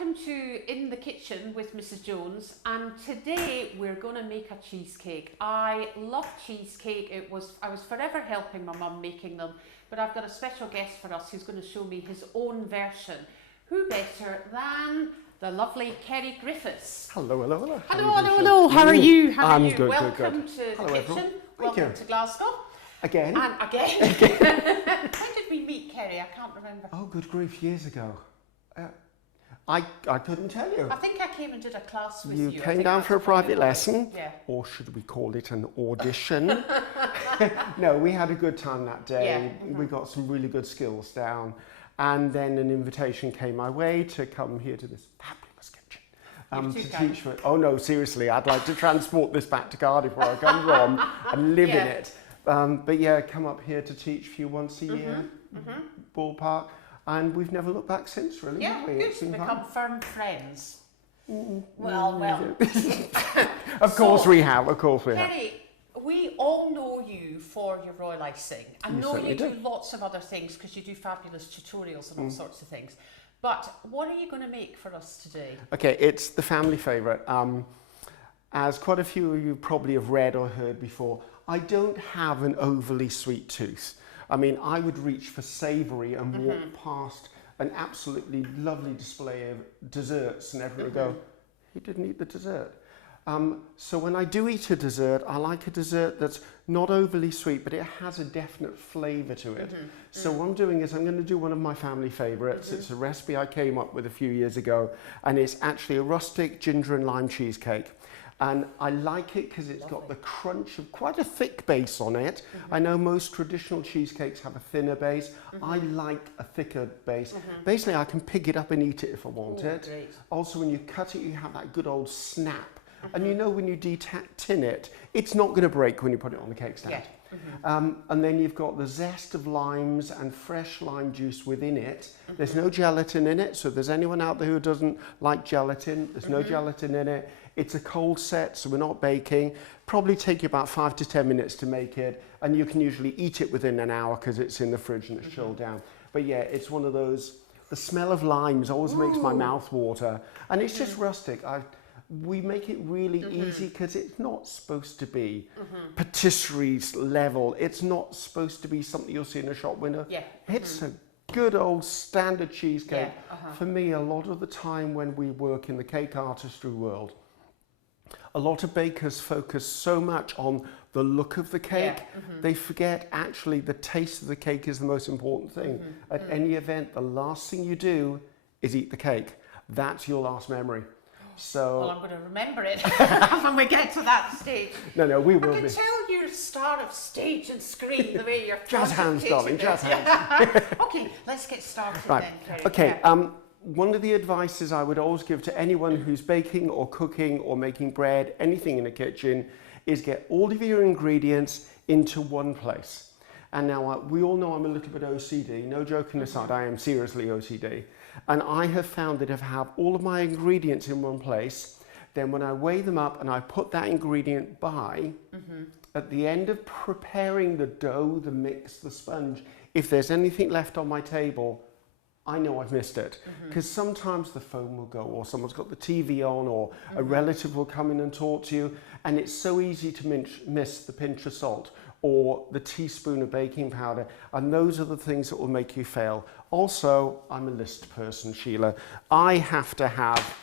welcome to In the Kitchen with Mrs. Jones, and today we're going to make a cheesecake. I love cheesecake. I was forever helping my mum making them, but I've got a special guest for us who's going to show me his own version. Who better than the lovely Kerry Griffiths? Hello, hello, hello. Hello. How are you? How are you? Good, welcome good. to Hello, the kitchen. everyone. Welcome to Glasgow. Again? And again. When did we meet, Kerry? I can't remember. Oh, good grief, years ago. I couldn't tell you. I think I came and did a class with you. You came down for a private lesson? Yeah. Or should we call it an audition? No, we had a good time that day. Yeah. We got some really good skills down. And then an invitation came my way to come here to this fabulous kitchen. To teach for, oh no, seriously, I'd like to transport this back to Cardiff where I come from and live in it. But yeah, come up here to teach for you once a year, ballpark. And we've never looked back since, really. Yeah, have we? good. Become firm friends. Well. Of course we have, of course we have. Kerry, we all know you for your royal icing. I know you do lots of other things because you do fabulous tutorials and all sorts of things. But what are you going to make for us today? Okay, it's the family favourite. As quite a few of you probably have read or heard before, I don't have an overly sweet tooth. I mean, I would reach for savoury and walk past an absolutely lovely display of desserts and everyone would go, he didn't eat the dessert. So when I do eat a dessert, I like a dessert that's not overly sweet, but it has a definite flavour to it. So what I'm doing is I'm going to do one of my family favourites. It's a recipe I came up with a few years ago, and it's actually a rustic ginger and lime cheesecake. And I like it because it's got the crunch of quite a thick base on it. I know most traditional cheesecakes have a thinner base. I like a thicker base. Basically, I can pick it up and eat it if I want it. Great. Also, when you cut it, you have that good old snap. And you know when you tin it, it's not going to break when you put it on the cake stand. And then you've got the zest of limes and fresh lime juice within it. There's no gelatin in it, so if there's anyone out there who doesn't like gelatin, there's no gelatin in it. It's a cold set, so we're not baking. Probably take you about 5 to 10 minutes to make it, and you can usually eat it within an hour because it's in the fridge and it's chilled down. But yeah, it's one of those, the smell of limes always makes my mouth water, and it's just rustic. We make it really easy because it's not supposed to be patisserie level. It's not supposed to be something you'll see in a shop window. It's a good old standard cheesecake. For me, a lot of the time when we work in the cake artistry world, a lot of bakers focus so much on the look of the cake, they forget actually the taste of the cake is the most important thing. At any event, the last thing you do is eat the cake. That's your last memory. So, well, I'm going to remember it when we get to that stage. No, we will I can tell you're a star of stage and screen the way you're jazz hands, darling, jazz hands. Okay, let's get started then, Kerry. Okay, one of the advices I would always give to anyone who's baking or cooking or making bread, anything in the kitchen, is get all of your ingredients into one place. And now we all know I'm a little bit OCD, no joking aside, I am seriously OCD. And I have found that if I have all of my ingredients in one place, then when I weigh them up and I put that ingredient by, at the end of preparing the dough, the mix, the sponge, if there's anything left on my table, I know I've missed it. Because sometimes the phone will go, or someone's got the TV on, or a relative will come in and talk to you, and it's so easy to miss the pinch of salt or the teaspoon of baking powder, and those are the things that will make you fail. Also, I'm a list person, Sheila. I have to have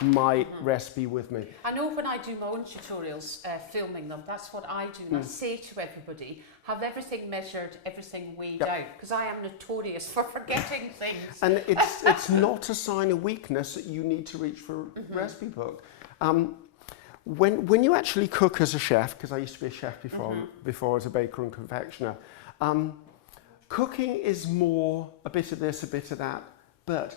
my recipe with me. I know when I do my own tutorials, filming them, that's what I do. And I say to everybody, have everything measured, everything weighed out, because I am notorious for forgetting things. And it's not a sign of weakness that you need to reach for a recipe book. When you actually cook as a chef, because I used to be a chef before I was a baker and confectioner, cooking is more a bit of this, a bit of that, but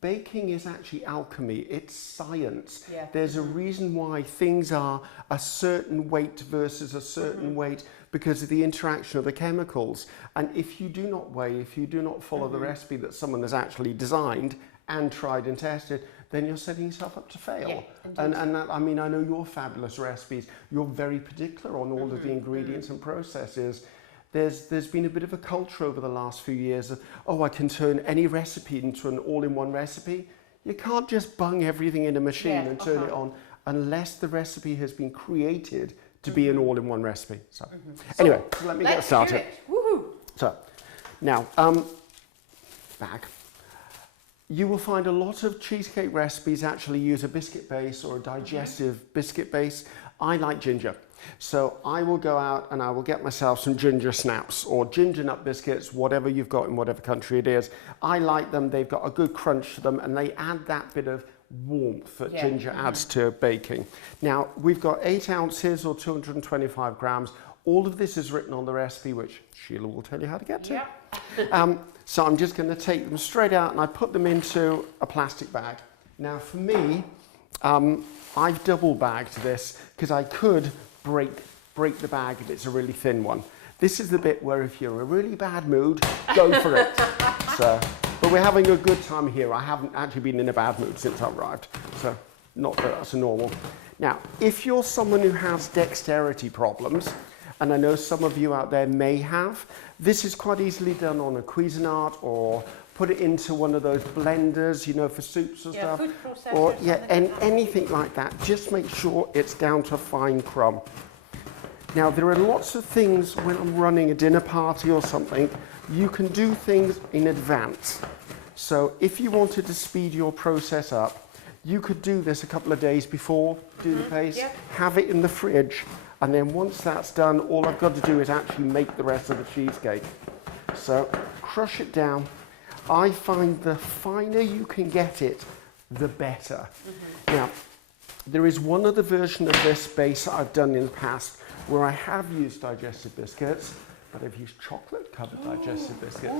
baking is actually alchemy, it's science. There's a reason why things are a certain weight versus a certain weight because of the interaction of the chemicals. And if you do not weigh, if you do not follow the recipe that someone has actually designed and tried and tested, then you're setting yourself up to fail. And that, I mean, I know your fabulous recipes, you're very particular on all of the ingredients and processes. There's been a bit of a culture over the last few years of, oh, I can turn any recipe into an all-in-one recipe. You can't just bung everything in a machine and turn it uh-huh. on unless the recipe has been created to be an all-in-one recipe. So, So anyway, let me get started. Let's do it. Woohoo! So, now, bag. You will find a lot of cheesecake recipes actually use a biscuit base or a digestive biscuit base. I like ginger. So I will go out and I will get myself some ginger snaps or ginger nut biscuits, whatever you've got in whatever country it is. I like them. They've got a good crunch to them and they add that bit of warmth that ginger adds to baking. Now, we've got 8 ounces or 225 grams. All of this is written on the recipe, which Sheila will tell you how to get to. Yep. So I'm just going to take them straight out and I put them into a plastic bag. Now for me, I've double bagged this because I could break the bag if it's a really thin one. This is the bit where if you're in a really bad mood, go for it. So, but we're having a good time here. I haven't actually been in a bad mood since I arrived. So not that that's normal. Now, if you're someone who has dexterity problems, and I know some of you out there may have, this is quite easily done on a Cuisinart or put it into one of those blenders, you know, for soups and stuff. Food processor Or, and anything like that. Just make sure it's down to a fine crumb. Now, there are lots of things when I'm running a dinner party or something, you can do things in advance. So if you wanted to speed your process up, you could do this a couple of days before, do the paste, have it in the fridge, and then once that's done, all I've got to do is actually make the rest of the cheesecake. So crush it down. I find the finer you can get it, the better. Now, there is one other version of this base I've done in the past where I have used digestive biscuits, but I've used chocolate-covered digestive biscuits.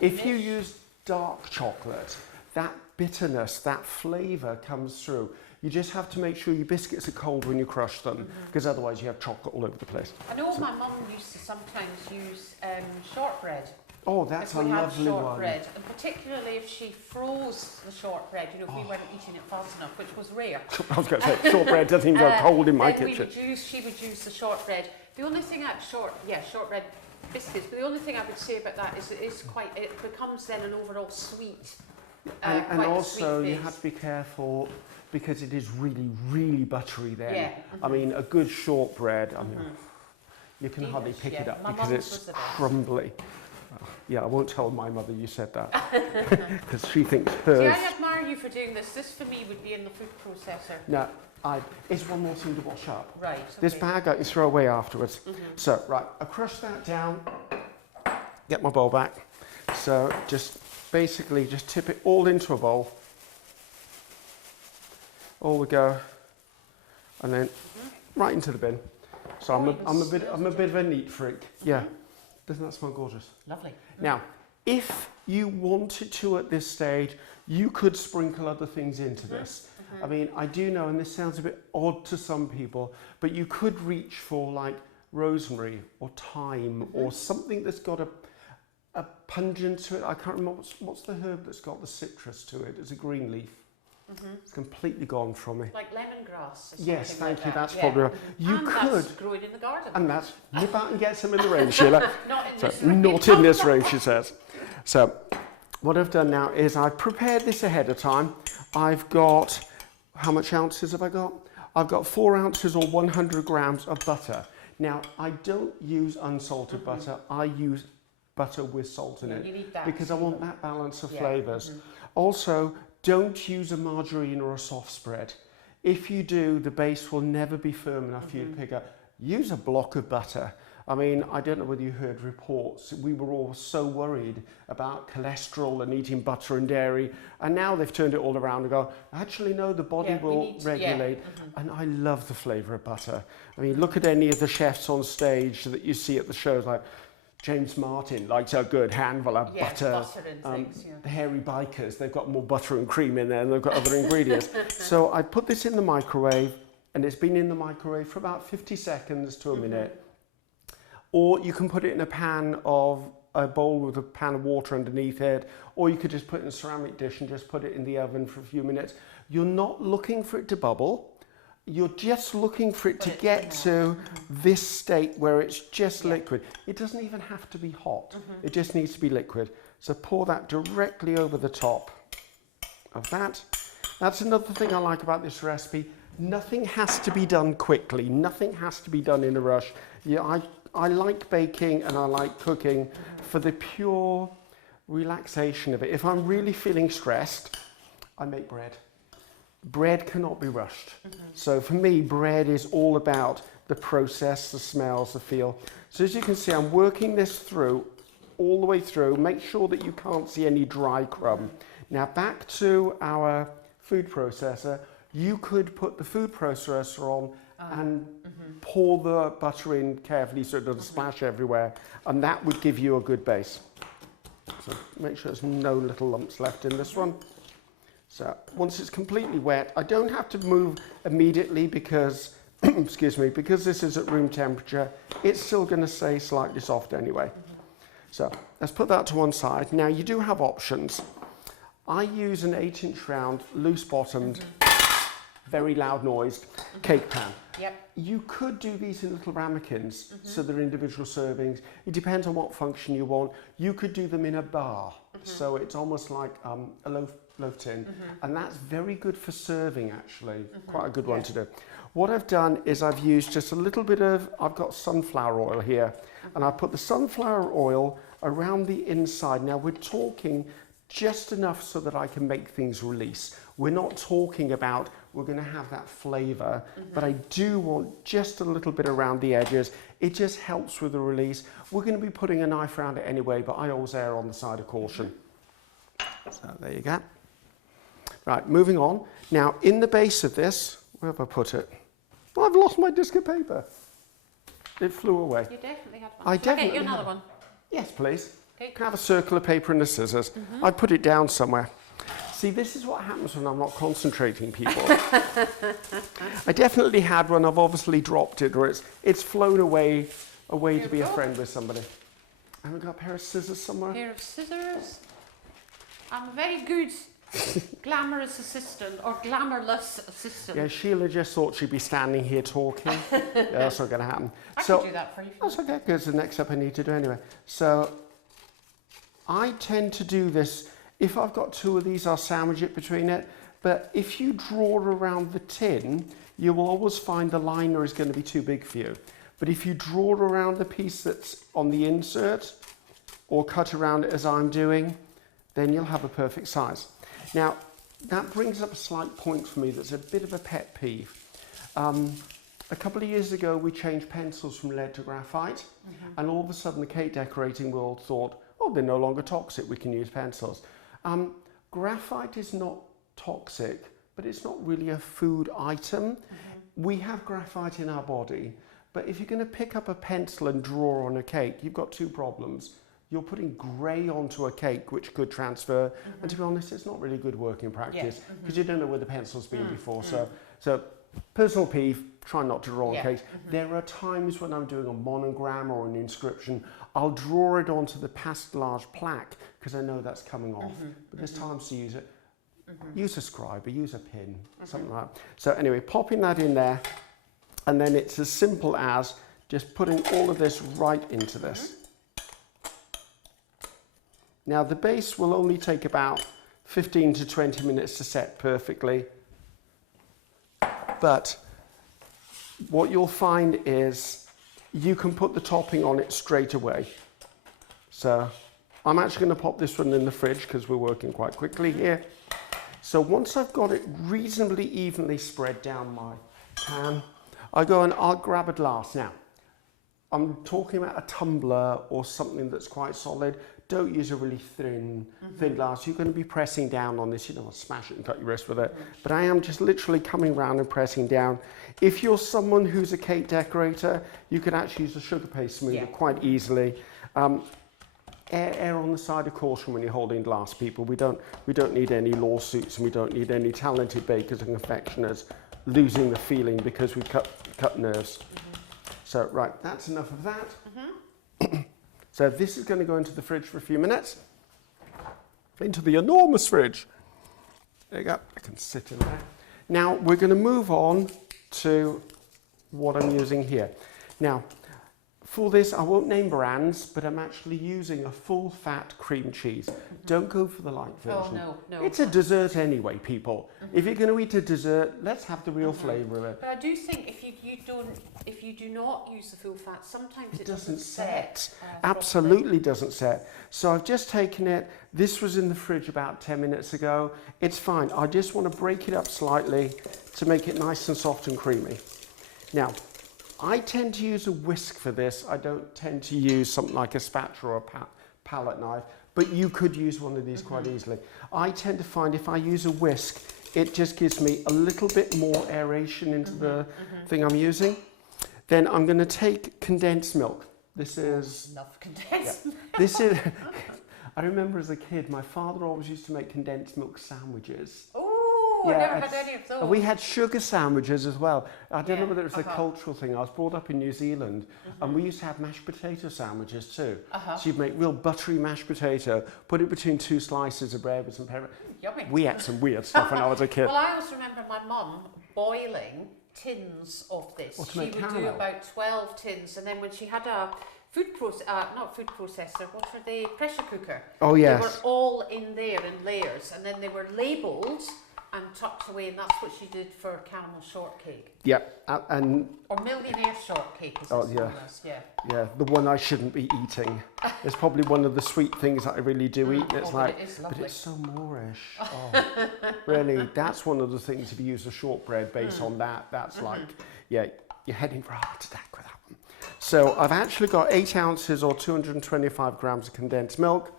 If you use dark chocolate, that bitterness, that flavour comes through. You just have to make sure your biscuits are cold when you crush them, because otherwise you have chocolate all over the place. I know my mum used to sometimes use shortbread. Oh, that's if a we had lovely shortbread, one. and particularly if she froze the shortbread, you know, if we weren't eating it fast enough, which was rare. I was going to say, shortbread doesn't even go cold in my kitchen. She would use the shortbread. The only thing shortbread biscuits, but the only thing I would say about that is it becomes then an overall sweet. And also you have to be careful because it is really, really buttery then. Yeah. I mean, a good shortbread, I mean, you can hardly pick it up because it's crumbly. Yeah, I won't tell my mother you said that because she thinks hers. See, I admire you for doing this. This for me would be in the food processor. No, it's one more thing to wash up. Right. Okay. This bag I can throw away afterwards. So, right, I crush that down, get my bowl back. So, just basically just tip it all into a bowl. All we go, and then right into the bin. So I'm a bit of a neat freak. Yeah. Doesn't that smell gorgeous? Lovely. Now, if you wanted to at this stage, you could sprinkle other things into this. I mean, I do know, and this sounds a bit odd to some people, but you could reach for like rosemary or thyme or something that's got a pungent to it. I can't remember, what's the herb that's got the citrus to it? It's a green leaf. It's completely gone from me. Like lemongrass. Or yes, thank like you. that. That's probably right. You and could. That's growing in the garden. And that's nip out and get some in the rain, Sheila. Not in So, this rain. not in this rain, she says. So, what I've done now is I've prepared this ahead of time. I've got, how much ounces have I got? I've got 4 ounces or 100 grams of butter. Now, I don't use unsalted butter. I use butter with salt in it you need that because I want that balance of Yeah. flavours. Also, don't use a margarine or a soft spread. If you do, the base will never be firm enough for you to pick up. Use a block of butter. I mean, I don't know whether you heard reports. We were all so worried about cholesterol and eating butter and dairy. And now they've turned it all around and go, actually, no, the body will regulate. And I love the flavour of butter. I mean, look at any of the chefs on stage that you see at the shows, like James Martin likes a good handful of butter. And things, The hairy bikers, they've got more butter and cream in there and they've got other ingredients. So I put this in the microwave and it's been in the microwave for about 50 seconds to a minute. Or you can put it in a bowl with a pan of water underneath it, or you could just put it in a ceramic dish and just put it in the oven for a few minutes. You're not looking for it to bubble. You're just looking for it to get to this state where it's just liquid. It doesn't even have to be hot. It just needs to be liquid. So pour that directly over the top of that. That's another thing I like about this recipe. Nothing has to be done quickly. Nothing has to be done in a rush. Yeah, I like baking and I like cooking for the pure relaxation of it. If I'm really feeling stressed, I make bread. Bread cannot be rushed. So for me, bread is all about the process, the smells, the feel. So as you can see, I'm working this through, all the way through. Make sure that you can't see any dry crumb. Now back to our food processor. You could put the food processor on and pour the butter in carefully so it doesn't splash everywhere, and that would give you a good base. So make sure there's no little lumps left in this one. So once it's completely wet, I don't have to move immediately because, excuse me, because this is at room temperature, it's still going to stay slightly soft anyway. So let's put that to one side. Now you do have options. I use an 8-inch round, loose bottomed, very loud noised cake pan. Yep. You could do these in little ramekins, so they're individual servings. It depends on what function you want. You could do them in a bar, so it's almost like a loaf tin, and that's very good for serving actually. Quite a good one to do. What I've done is I've used just a little bit of, I've got sunflower oil here, and I put the sunflower oil around the inside. Now we're talking just enough so that I can make things release. We're not talking about we're going to have that flavour, but I do want just a little bit around the edges. It just helps with the release. We're going to be putting a knife around it anyway, but I always err on the side of caution. So there you go. Right, moving on. Now in the base of this, where have I put it? Well, I've lost my disc of paper. It flew away. You definitely had one. I Shall I definitely get you another one? Yes, please. Okay. Can I have a circle of paper and the scissors? I put it down somewhere. See, this is what happens when I'm not concentrating, people. I definitely had one. I've obviously dropped it, or it's flown away to be a friend with somebody. Have we got a pair of scissors somewhere? Pair of scissors. I'm a very good glamorous assistant, or glamourless assistant. Yeah, Sheila just thought she'd be standing here talking. Yeah, that's not going to happen. I can do that for you. That's okay, because the next step I need to do anyway. So I tend to do this. If I've got two of these, I'll sandwich it between it. But if you draw around the tin, you will always find the liner is going to be too big for you. But if you draw around the piece that's on the insert, or cut around it as I'm doing, then you'll have a perfect size. Now, that brings up a slight point for me that's a bit of a pet peeve. A couple of years ago, we changed pencils from lead to graphite, and all of a sudden the cake decorating world thought, oh, they're no longer toxic, we can use pencils. Graphite is not toxic, but it's not really a food item. We have graphite in our body, but if you're going to pick up a pencil and draw on a cake, you've got two problems. You're putting grey onto a cake, which could transfer, and to be honest, it's not really good working practice, because you don't know where the pencil's been before. So personal peeve, try not to draw on cakes. There are times when I'm doing a monogram or an inscription, I'll draw it onto the pastelage plaque, because I know that's coming off. But there's times to use it. Use a scribe, or use a pin, something like that. So anyway, popping that in there, and then it's as simple as just putting all of this right into this. Now the base will only take about 15 to 20 minutes to set perfectly, but what you'll find is you can put the topping on it straight away. So I'm actually going to pop this one in the fridge because we're working quite quickly here. So once I've got it reasonably evenly spread down my pan, I go and I'll grab a glass. Now, I'm talking about a tumbler or something that's quite solid. Don't use a really thin glass. You're going to be pressing down on this. You don't want to smash it and cut your wrist with it. But I am just literally coming around and pressing down. If you're someone who's a cake decorator, you could actually use a sugar paste smoother quite easily. Err on the side of caution when you're holding glass, people. We don't need any lawsuits, and we don't need any talented bakers and confectioners losing the feeling because we cut nerves. So right, that's enough of that. So this is going to go into the fridge for a few minutes. Into the enormous fridge. There you go, I can sit in there. Now we're going to move on to what I'm using here. Now, For this, I won't name brands, but I'm actually using a full-fat cream cheese. Don't go for the light version. Oh, no. It's a dessert anyway, people. If you're going to eat a dessert, let's have the real flavour of it. But I do think if you do not use the full fat, sometimes it doesn't set. properly. Absolutely doesn't set. So I've just taken it. This was in the fridge about 10 minutes ago. It's fine. I just want to break it up slightly to make it nice and soft and creamy. Now, I tend to use a whisk for this. I don't tend to use something like a spatula or a palette knife, but you could use one of these quite easily. I tend to find if I use a whisk, it just gives me a little bit more aeration into the thing I'm using. Then I'm going to take condensed milk. This is... Love condensed milk. This is... I remember as a kid, my father always used to make condensed milk sandwiches. Oh, I never had any of those. We had sugar sandwiches as well. I don't know whether it was a cultural thing. I was brought up in New Zealand and we used to have mashed potato sandwiches too. So you'd make real buttery mashed potato, put it between 2 slices of bread with some pepper. Yummy. We had some weird stuff when I was a kid. Well, I always remember my mum boiling tins of this. She would do about 12 tins, and then when she had a not food processor, what were they? Pressure cooker. Oh yes. They were all in there in layers, and then they were labelled and tucked away, and that's what she did for caramel shortcake. Yep, and... Or millionaire shortcake, as it's known as, Yeah, the one I shouldn't be eating. It's probably one of the sweet things that I really do eat. It's like, but it's so Moorish. Oh, really, that's one of the things, if you use a shortbread based on that, that's like, yeah, you're heading for a heart attack with that one. So I've actually got 8 ounces or 225 grams of condensed milk,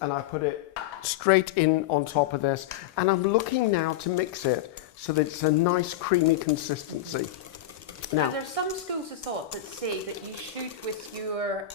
and I put it straight in on top of this, and I'm looking now to mix it so that it's a nice creamy consistency. Now, there's some schools of thought that say that you should, with your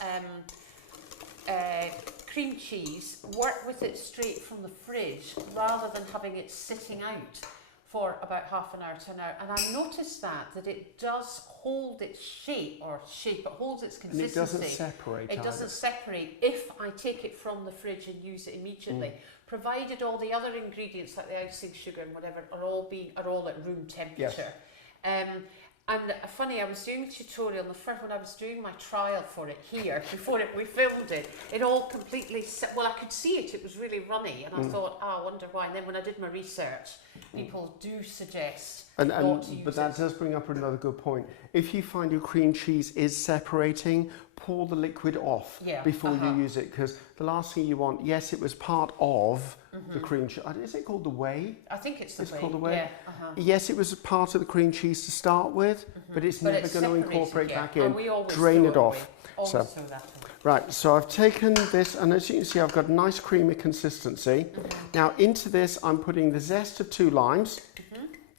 cream cheese, work with it straight from the fridge rather than having it sitting out for about half an hour to an hour. And I noticed that it does hold its shape, it holds its consistency. And it doesn't separate. It doesn't separate if I take it from the fridge and use it immediately, provided all the other ingredients like the icing sugar and whatever are all at room temperature. Yes. And funny, I was doing a tutorial, when I was doing my trial for it here, before we filmed it, it all completely, well, I could see it was really runny, and I thought, I wonder why. And then when I did my research, people do suggest not to use But that does bring up another good point. If you find your cream cheese is separating, pour the liquid off before you use it, because the last thing you want, yes, it was part of the cream cheese. Is it called the whey? I think it's the whey. Called the whey? Yeah. Yes, it was part of the cream cheese to start with, but it's never going to incorporate back in. Drain it off. Right, so I've taken this, and as you can see, I've got a nice creamy consistency. Now into this, I'm putting the zest of 2 limes.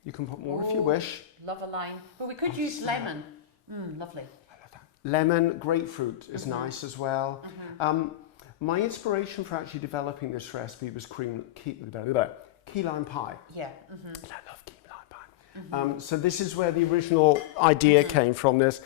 You can put more if you wish. Love a lime. But we could use lemon. Lovely. I love that. Lemon, grapefruit is nice as well. My inspiration for actually developing this recipe was key lime pie. Yeah. I love key lime pie. So this is where the original idea came from this.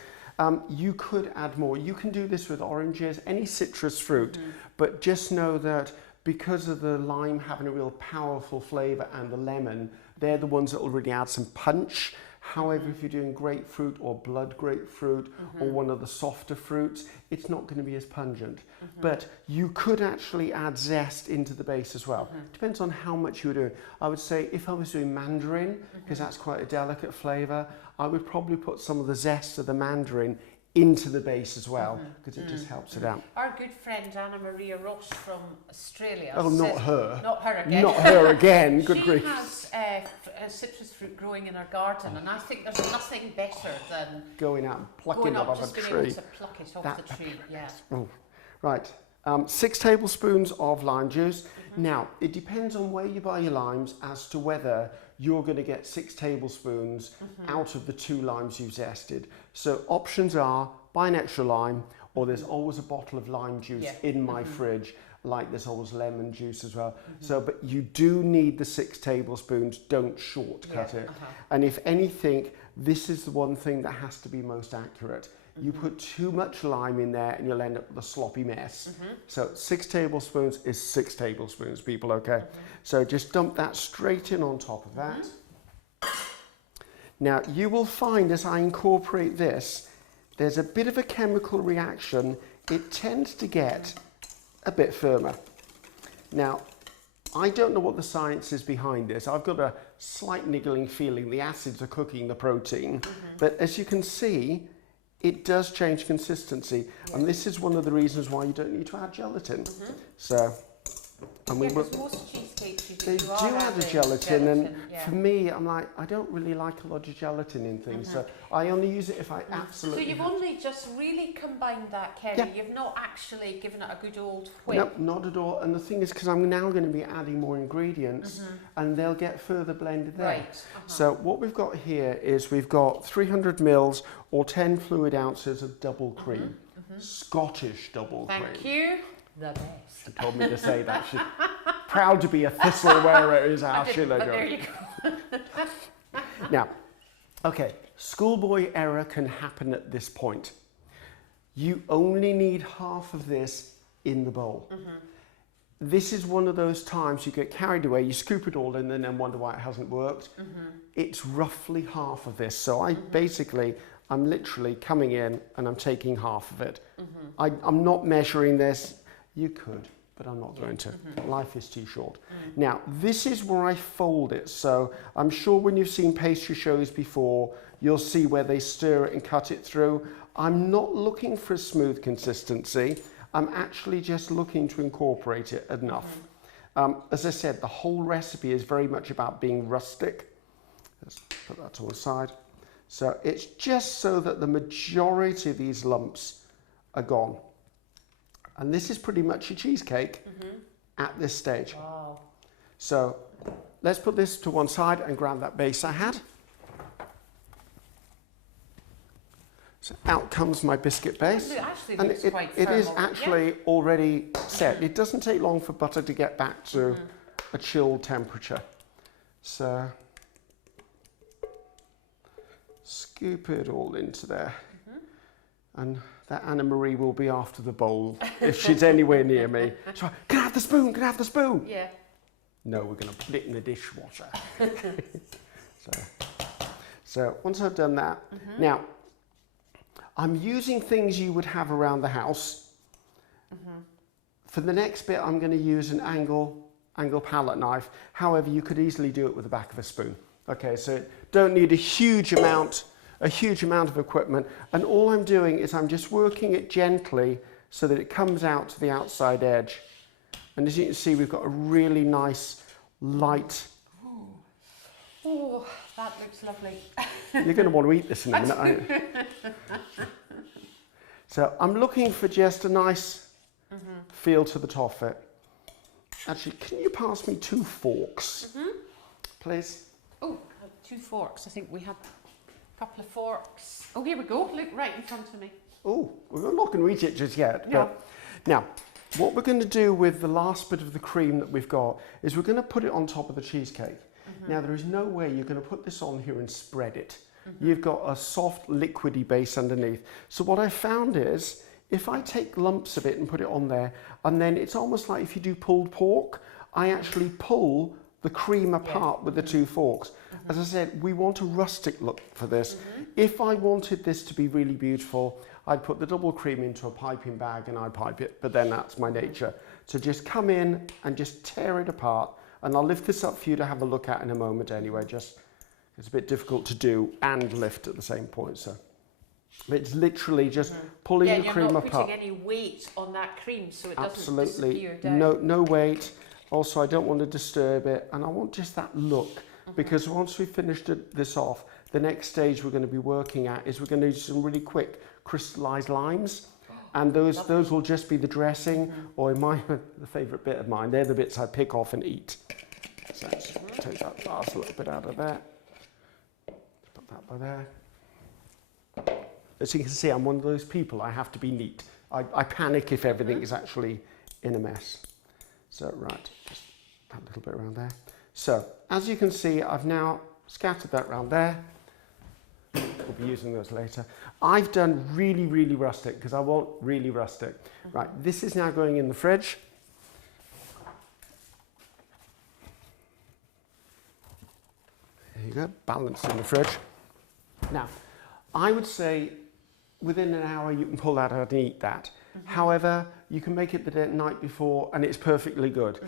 You could add more. You can do this with oranges, any citrus fruit, but just know that because of the lime having a real powerful flavour and the lemon, they're the ones that will really add some punch. However, if you're doing grapefruit or blood grapefruit or one of the softer fruits, it's not going to be as pungent. But you could actually add zest into the base as well. Depends on how much you're doing. I would say if I was doing mandarin, because that's quite a delicate flavour, I would probably put some of the zest of the mandarin into the base as well, because it just helps it out. Our good friend Anna Maria Roche from Australia. Oh, not her. Not her again. Not her again. Good grief. She has citrus fruit growing in her garden, and I think there's nothing better than going out and plucking it off a tree. Being able to pluck it off the tree. Yeah. Oh, right. 6 tablespoons of lime juice. Now, it depends on where you buy your limes as to whether you're going to get 6 tablespoons out of the 2 limes you've zested. So options are buy an extra lime, or there's always a bottle of lime juice in my fridge, like there's always lemon juice as well. So, but you do need the 6 tablespoons, don't shortcut it. And if anything, this is the one thing that has to be most accurate. You put too much lime in there and you'll end up with a sloppy mess. So 6 tablespoons is 6 tablespoons, people, okay? So just dump that straight in on top of that. Now you will find as I incorporate this, there's a bit of a chemical reaction. It tends to get a bit firmer. Now, I don't know what the science is behind this. I've got a slight niggling feeling the acids are cooking the protein. But as you can see, it does change consistency. And this is one of the reasons why you don't need to add gelatin. So, and because most cheesecakes they do add a gelatin, and for me, I'm like, I don't really like a lot of gelatin in things, so I only use it if I absolutely. So you've only just really combined that, Kerry. Yeah. You've not actually given it a good old whip. Nope, not at all. And the thing is, because I'm now going to be adding more ingredients, and they'll get further blended there. Right. So what we've got here is we've got 300 mils or 10 fluid ounces of double cream, Scottish double cream. Thank you. The best. She told me to say that. She's proud to be a thistle wearer, is how she'll go. There you go. Now, okay, schoolboy error can happen at this point. You only need half of this in the bowl. This is one of those times you get carried away, you scoop it all in and then wonder why it hasn't worked. It's roughly half of this. So I'm literally coming in and I'm taking half of it. I'm not measuring this. You could, but I'm not going to. Life is too short. Now, this is where I fold it. So I'm sure when you've seen pastry shows before, you'll see where they stir it and cut it through. I'm not looking for a smooth consistency. I'm actually just looking to incorporate it enough. As I said, the whole recipe is very much about being rustic. Let's put that to one side. So it's just so that the majority of these lumps are gone. And this is pretty much your cheesecake at this stage. Wow. So let's put this to one side and grab that base I had. So out comes my biscuit base. It actually and looks quite it firm is already. actually already set. It doesn't take long for butter to get back to a chilled temperature. So scoop it all into there. And that Anna Marie will be after the bowl if she's anywhere near me. So, can I have the spoon? Can I have the spoon? Yeah. No, we're going to put it in the dishwasher. So once I've done that, now I'm using things you would have around the house. For the next bit, I'm going to use an angle palette knife. However, you could easily do it with the back of a spoon. Okay, so don't need a huge amount of equipment, and all I'm doing is I'm just working it gently so that it comes out to the outside edge. And as you can see, we've got a really nice light. Oh, that looks lovely. You're going to want to eat this in a minute, aren't you? So I'm looking for just a nice feel to the top of it. Actually, can you pass me 2 forks, please? Oh, 2 forks. I think we had couple of forks. Oh, here we go. Look, right in front of me. Oh, we're not going to eat it just yet. No. But now, what we're going to do with the last bit of the cream that we've got is we're going to put it on top of the cheesecake. Now, there is no way you're going to put this on here and spread it. You've got a soft, liquidy base underneath. So what I found is, if I take lumps of it and put it on there, and then it's almost like if you do pulled pork, I actually pull the cream apart with the 2 forks. As I said, we want a rustic look for this. If I wanted this to be really beautiful, I'd put the double cream into a piping bag and I'd pipe it, but then that's my nature. So just come in and just tear it apart, and I'll lift this up for you to have a look at in a moment anyway. Just, it's a bit difficult to do and lift at the same point. So it's literally just pulling the cream apart. Yeah, you're not putting any weight on that cream, so it doesn't disappear down. No weight. Also, I don't want to disturb it, and I want just that look, because once we've finished this off, the next stage we're going to be working at is we're going to do some really quick crystallized limes, and those will just be the dressing, or in my the favourite bit of mine, they're the bits I pick off and eat. So let's take that last little bit out of there. Put that by there. As you can see, I'm one of those people, I have to be neat. I panic if everything is actually in a mess. So, right, just that little bit around there. So, as you can see, I've now scattered that around there. We'll be using those later. I've done really, really rustic, because I want really rustic. Right, this is now going in the fridge. There you go, balanced in the fridge. Now, I would say within an hour you can pull that out and eat that. However, you can make it the night before and it's perfectly good.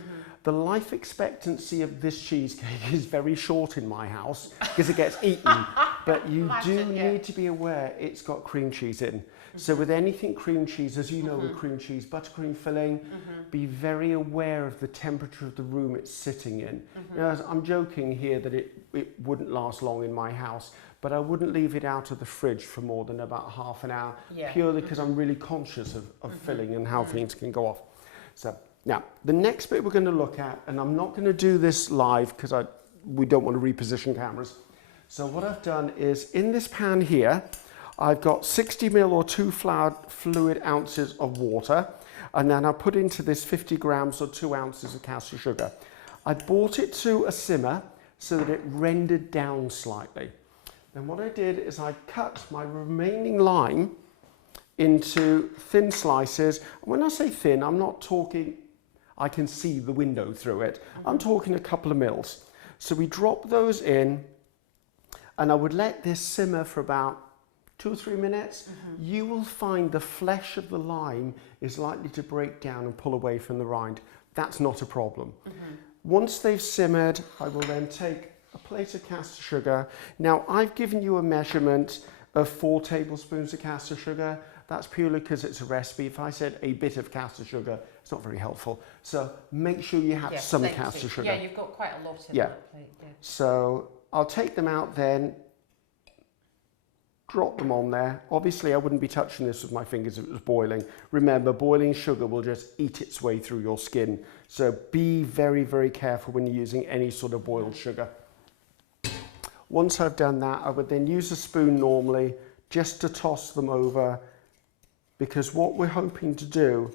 The life expectancy of this cheesecake is very short in my house because it gets eaten, but you need to be aware it's got cream cheese in. So with anything cream cheese, as you know, with cream cheese, buttercream filling, be very aware of the temperature of the room it's sitting in. You know, I'm joking here that it wouldn't last long in my house, but I wouldn't leave it out of the fridge for more than about half an hour, purely because I'm really conscious of filling and how things can go off. So now, the next bit we're going to look at, and I'm not going to do this live because we don't want to reposition cameras. So what I've done is, in this pan here, I've got 60 ml or 2 fluid ounces of water, and then I put into this 50 grams or 2 ounces of caster sugar. I brought it to a simmer so that it rendered down slightly. Then what I did is I cut my remaining lime into thin slices. When I say thin, I'm not talking I can see the window through it. I'm talking a couple of mils. So we drop those in, and I would let this simmer for about 2 or 3 minutes. You will find the flesh of the lime is likely to break down and pull away from the rind. That's not a problem. Once they've simmered, I will then take a plate of caster sugar. Now, I've given you a measurement of 4 tablespoons of caster sugar. That's purely because it's a recipe. If I said a bit of caster sugar, it's not very helpful. So make sure you have some caster sugar. Yeah, you've got quite a lot in that plate. Yeah. So I'll take them out then, drop them on there. Obviously, I wouldn't be touching this with my fingers if it was boiling. Remember, boiling sugar will just eat its way through your skin. So be very, very careful when you're using any sort of boiled sugar. Once I've done that, I would then use a spoon normally just to toss them over, because what we're hoping to do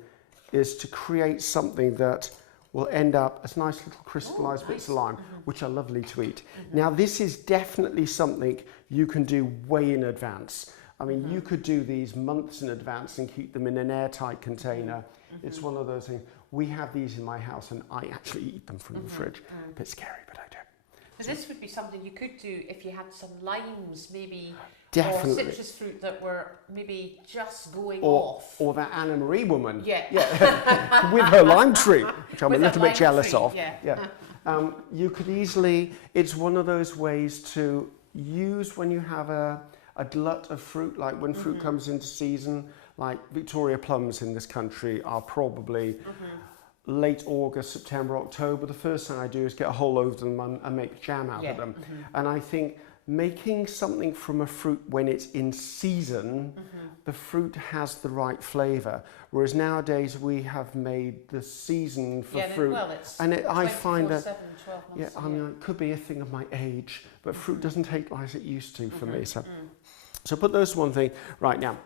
is to create something that will end up as nice little crystallized bits of lime, which are lovely to eat. Now, this is definitely something you can do way in advance. I mean, you could do these months in advance and keep them in an airtight container. It's one of those things. We have these in my house and I actually eat them from the fridge. A bit scary, but I do. So this would be something you could do if you had some limes, maybe, Definitely. or citrus fruit that were maybe just going off. Or that Anna Marie woman. Yeah. With her lime tree, which I'm With a little bit jealous tree, of. yeah. You could easily, it's one of those ways to use when you have a glut of fruit, like when fruit comes into season, like Victoria plums in this country are probably late August, September, October. The first thing I do is get a whole load of them and make jam out of them. And I think making something from a fruit when it's in season, the fruit has the right flavour. Whereas nowadays we have made the season for fruit. And I find that, 12 months I mean, it could be a thing of my age, but fruit doesn't taste like it used to for me. So put those one thing. Right, now,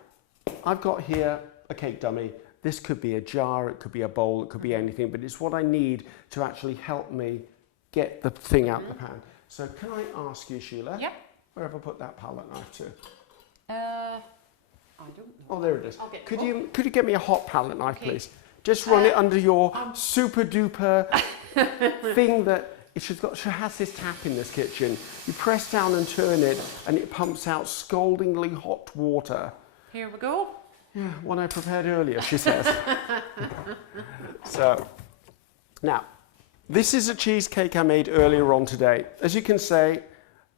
I've got here a cake dummy. This could be a jar, it could be a bowl, it could be anything, but it's what I need to actually help me get the thing out the pan. So can I ask you, Sheila, where have I put that palette knife to? I don't know. Oh, there it is. Could you get me a hot palette knife, please? Just run it under your super duper thing that she has this tap in this kitchen. You press down and turn it, and it pumps out scaldingly hot water. Here we go. Yeah, one I prepared earlier, she says. So, now, this is a cheesecake I made earlier on today. As you can say,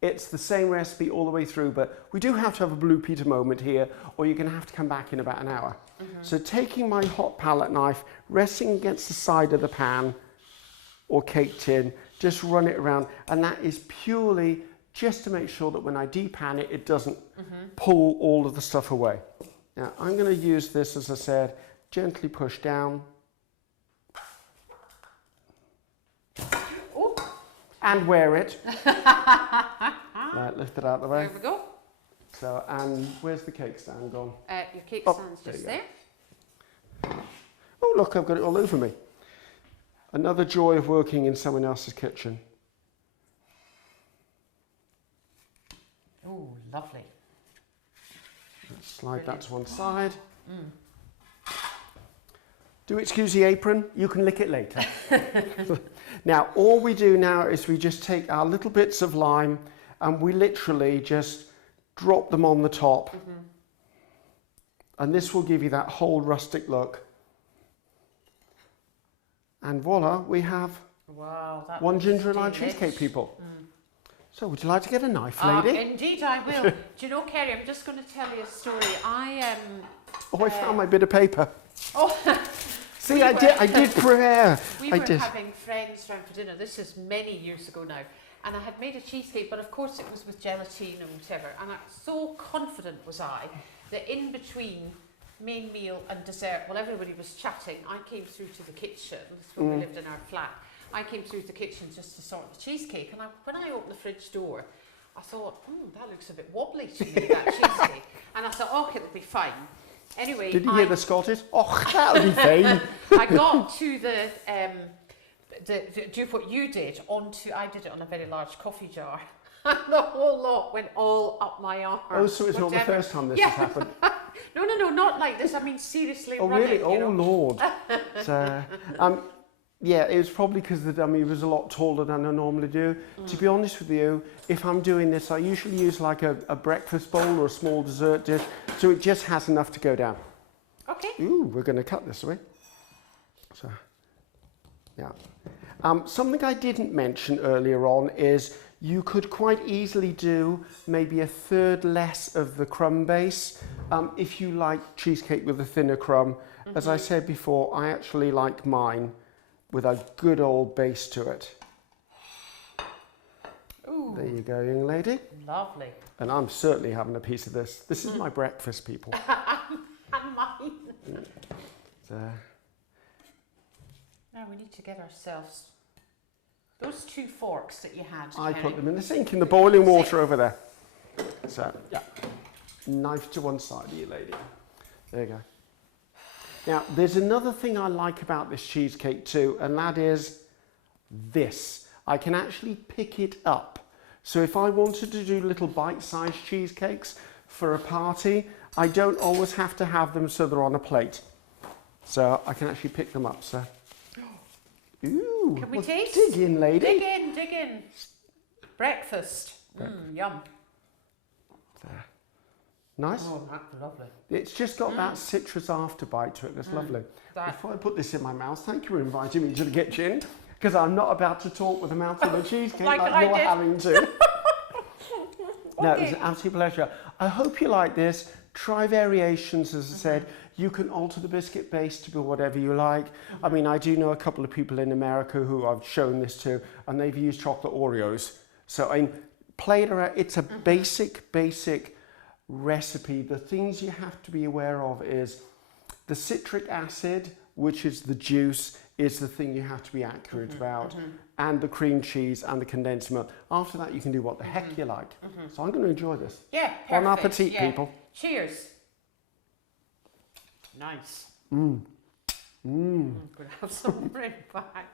it's the same recipe all the way through, but we do have to have a Blue Peter moment here, or you're going to have to come back in about an hour. So taking my hot palette knife, resting against the side of the pan or cake tin, just run it around, and that is purely just to make sure that when I depan it, it doesn't pull all of the stuff away. Now, I'm going to use this, as I said, gently push down. Oh. And wear it. Right, lift it out of the way. There we go. So, and where's the cake stand gone? Your cake stand's just there. Oh, look, I've got it all over me. Another joy of working in someone else's kitchen. Oh, lovely. Let's slide that to one side. Do excuse the apron, you can lick it later. Now, all we do now is we just take our little bits of lime and we literally just drop them on the top. And this will give you that whole rustic look. And voila, we have wow, that one looks ginger and lime delish. cheesecake, people. So would you like to get a knife, lady? Indeed I will. Do you know, Kerry, I'm just going to tell you a story. I found my bit of paper. Oh, See, I did prepare. we were having friends round for dinner. This is many years ago now. And I had made a cheesecake, but of course it was with gelatine and whatever. And so confident was I that in between main meal and dessert, while everybody was chatting, I came through to the kitchen. This is when we lived in our flat. I came through the kitchen just to sort the cheesecake. And when I opened the fridge door, I thought, that looks a bit wobbly to me, that cheesecake. And I thought, okay, it'll be fine. Anyway, did you hear the Scottish? Oh, that'll be fine. I got to do what you did I did it on a very large coffee jar. And the whole lot went all up my arm. Oh, so it's not the first time this has happened? No, not like this. I mean, seriously. Oh, running, really? Oh, you know? Lord. So, yeah, it was probably because the dummy was a lot taller than I normally do. To be honest with you, if I'm doing this, I usually use like a breakfast bowl or a small dessert dish, so it just has enough to go down. Okay. Ooh, we're going to cut this away. So, yeah. Something I didn't mention earlier on is you could quite easily do maybe a third less of the crumb base if you like cheesecake with a thinner crumb. As I said before, I actually like mine with a good old base to it. Ooh. There you go, young lady. Lovely. And I'm certainly having a piece of this. This is my breakfast, people. And mine. So, now we need to get ourselves those 2 forks that you had. I Kerry. put them in the sink in the boiling water over there. So, yeah. Knife to one side of you, lady. There you go. Now, there's another thing I like about this cheesecake too, and that is this. I can actually pick it up. So if I wanted to do little bite-sized cheesecakes for a party, I don't always have to have them so they're on a plate. So I can actually pick them up, so. Ooh. Can we taste? Dig in, lady. Dig in. Breakfast. Yum. There. Nice. Oh, that's lovely. It's just got that citrus afterbite to it. That's lovely. Before I put this in my mouth, thank you for inviting me to the kitchen, because I'm not about to talk with a mouthful of cheesecake like you're having to. No, it was an absolute pleasure. I hope you like this. Try variations, as I said. You can alter the biscuit base to be whatever you like. I mean, I do know a couple of people in America who I've shown this to, and they've used chocolate Oreos. So I mean, play it around. It's a basic recipe. The things you have to be aware of is the citric acid, which is the juice, is the thing you have to be accurate about, and the cream cheese and the condensed milk. After that, you can do what the heck you like. So I'm going to enjoy this. Yeah, perfect. Bon appetit, people. Cheers. Nice. Mmm. Mmm. I'm going to have some right back.